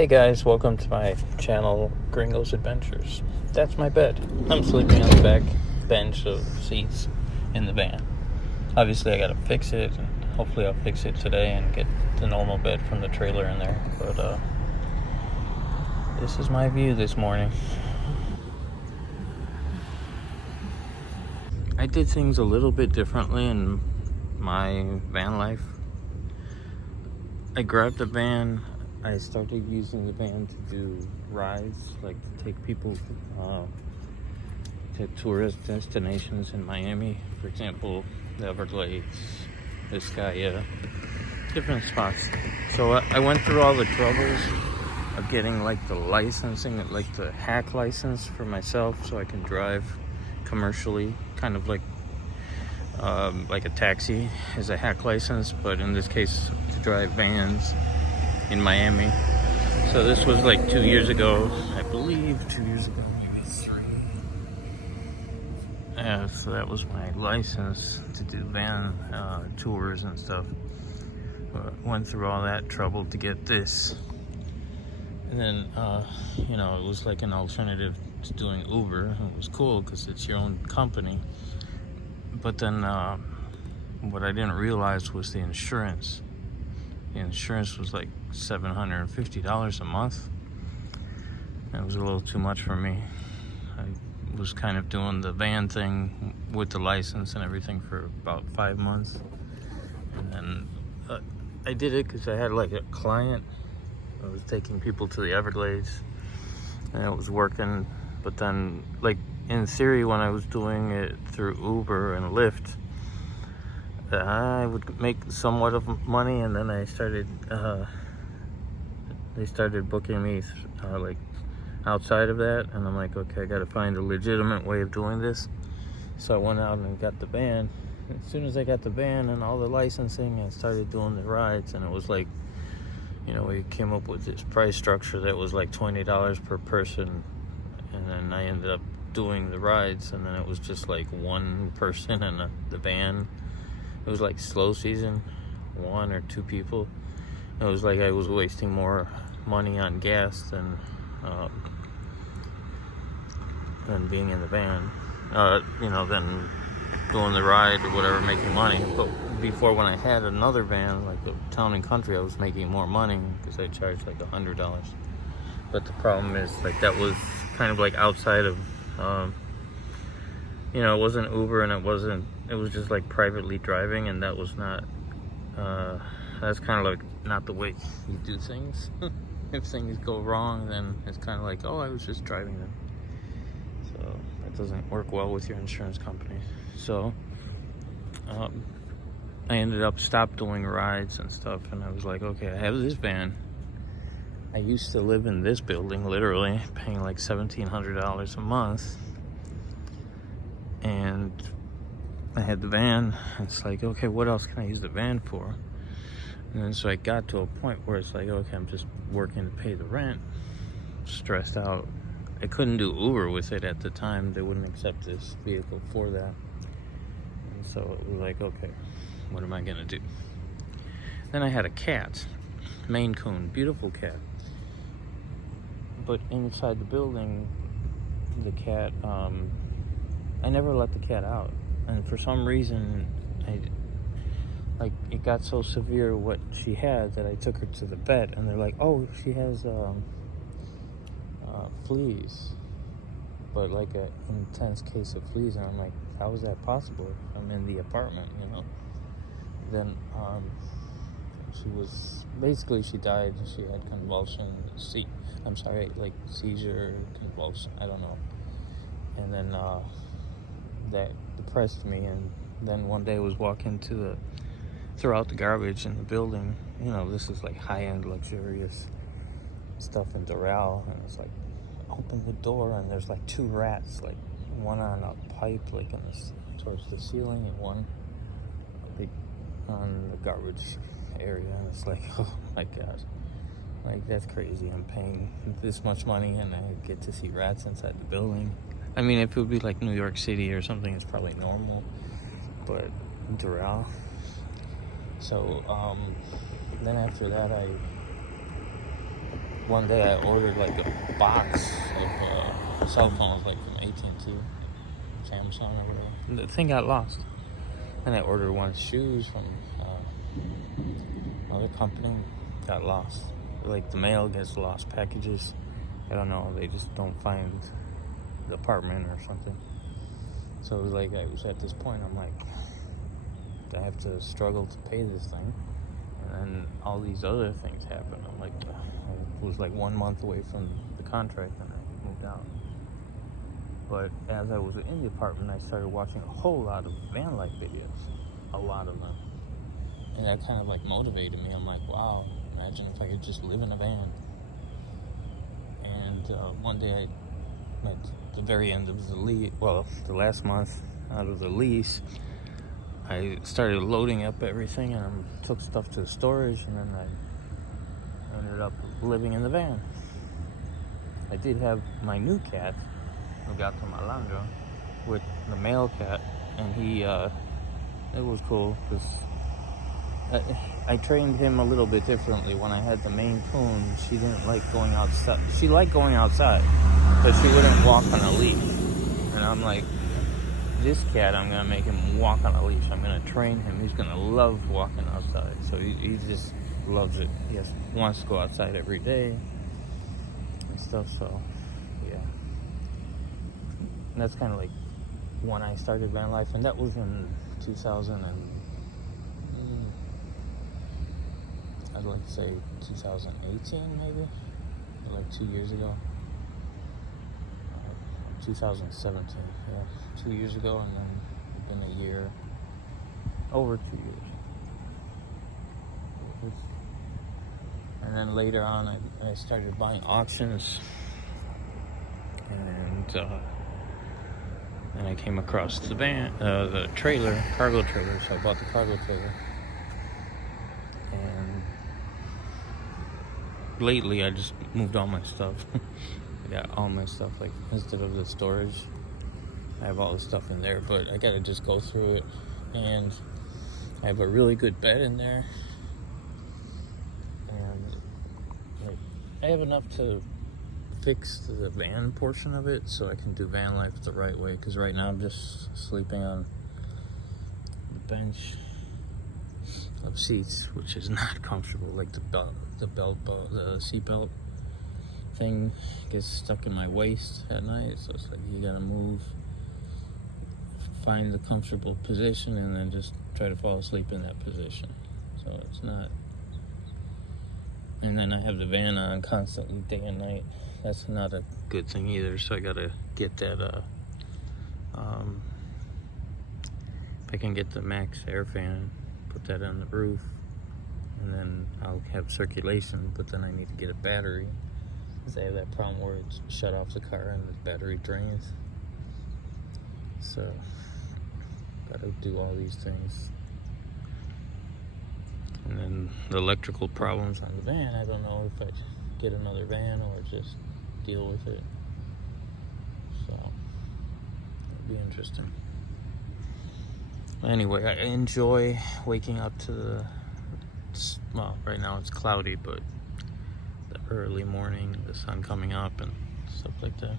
Hey guys, welcome to my channel, Gringo's Adventures. That's my bed. I'm sleeping on the back bench of seats in the van. Obviously I gotta fix it, and hopefully I'll fix it today and get the normal bed from the trailer in there. But this is my view this morning. I did things a little bit differently in my van life. I grabbed the van. I started using the van to do rides, like to take people to tourist destinations in Miami. For example, the Everglades, Vizcaya, different spots. So I went through all the troubles of getting like the licensing, like the hack license for myself so I can drive commercially, kind of like a taxi is a hack license, but in this case to drive vans in Miami. So this was like 2 years ago, I believe 2 years ago, maybe 3. Yeah, so that was my license to do van tours and stuff. Went through all that trouble to get this. And then, it was like an alternative to doing Uber. It was cool because it's your own company. But then what I didn't realize was the insurance. The insurance was like $750 a month. That was a little too much for me. I was kind of doing the van thing with the license and everything for about 5 months. And then I did it because I had like a client. I was taking people to the Everglades and it was working. But then, like in theory, when I was doing it through Uber and Lyft, I would make somewhat of money, and then I started, they started booking me like outside of that, and I'm like, okay, I gotta find a legitimate way of doing this. So I went out and got the van. As soon as I got the van and all the licensing, I started doing the rides, and it was like, we came up with this price structure that was like $20 per person, and then I ended up doing the rides, and then it was just like one person in the van. It was like slow season, 1 or 2 people. It was like I was wasting more money on gas than being in the van. Than doing the ride or whatever, making money. But before, when I had another van, like the Town and Country, I was making more money because I charged like $100. But the problem is, like, that was kind of like outside of, it wasn't Uber, and it was just like privately driving, and that was not, that's kind of like not the way you do things. If things go wrong, then it's kind of like, oh, I was just driving them. So that doesn't work well with your insurance company. So I ended up stopped doing rides and stuff, and I was like, okay, I have this van. I used to live in this building, literally paying like $1,700 a month, and I had the van. It's like, okay, what else can I use the van for? And then so I got to a point where it's like, okay, I'm just working to pay the rent, stressed out. I couldn't do Uber with it at the time. They wouldn't accept this vehicle for that. And so it was like, okay, what am I gonna do? Then I had a cat, Maine Coon, beautiful cat. But inside the building, the cat, I never let the cat out. And for some reason, it got so severe what she had that I took her to the vet, and they're like, oh, she has fleas, but like an intense case of fleas. And I'm like, how is that possible? I'm in the apartment, Then she died. She had convulsions, seizure, convulsion, I don't know. And then that depressed me. And then one day I was walking throw out the garbage in the building. This is like high-end, luxurious stuff in Doral, and it's like, open the door, and there's like 2 rats, like one on a pipe, like towards the ceiling, and one on the garbage area. And it's like, oh my gosh, like, that's crazy. I'm paying this much money and I get to see rats inside the building. I mean, if it would be like New York City or something, it's probably normal, but Doral. So then after that, one day I ordered like a box of cell phones, like from AT&T, Samsung or whatever. The thing got lost. And I ordered one of shoes from another company, got lost. Like the mail gets lost, packages, I don't know, they just don't find the apartment or something. So it was like, I was at this point, I'm like, I have to struggle to pay this thing. And then all these other things happened. I'm like, it was like 1 month away from the contract and I moved out. But as I was in the apartment, I started watching a whole lot of van life videos. A lot of them. And that kind of like motivated me. I'm like, wow, imagine if I could just live in a van. And one day, at the very end of the lease, well, the last month out of the lease, I started loading up everything and I took stuff to the storage, and then I ended up living in the van. I did have my new cat, who got to Malandro, with the male cat, and he, it was cool, because I trained him a little bit differently. When I had the Maine Coon, she didn't like going outside. She liked going outside, but she wouldn't walk on a leash. And I'm like, this cat, I'm going to make him walk on a leash. I'm going to train him. He's going to love walking outside. So he just loves it. He wants to go outside every day and stuff. So, yeah. And that's kind of like when I started van life. And that was in 2000 and... I'd like to say 2018, maybe, like 2 years ago. 2017, yeah, 2 years ago, and then it's been a year, over 2 years. And then later on, I started buying auctions, and I came across the van, the trailer, cargo trailer. So I bought the cargo trailer. And lately, I just moved all my stuff. I got all my stuff, like, instead of the storage, I have all the stuff in there, but I gotta just go through it. And I have a really good bed in there, and like, I have enough to fix the van portion of it, so I can do van life the right way. Because right now I'm just sleeping on the bench of seats, which is not comfortable. Like the seat belt thing gets stuck in my waist at night, so it's like you gotta move, find the comfortable position, and then just try to fall asleep in that position. So it's not. And then I have the van on constantly, day and night. That's not a good thing either. So I gotta get that. If I can get the max air fan, put that on the roof, and then I'll have circulation. But then I need to get a battery, because I have that problem where it's shut off the car and the battery drains. So gotta do all these things. And then the electrical problems on the van, I don't know if I get another van or just deal with it. So it'll be interesting. Anyway, I enjoy waking up to well, right now it's cloudy, but the early morning, the sun coming up and stuff like that.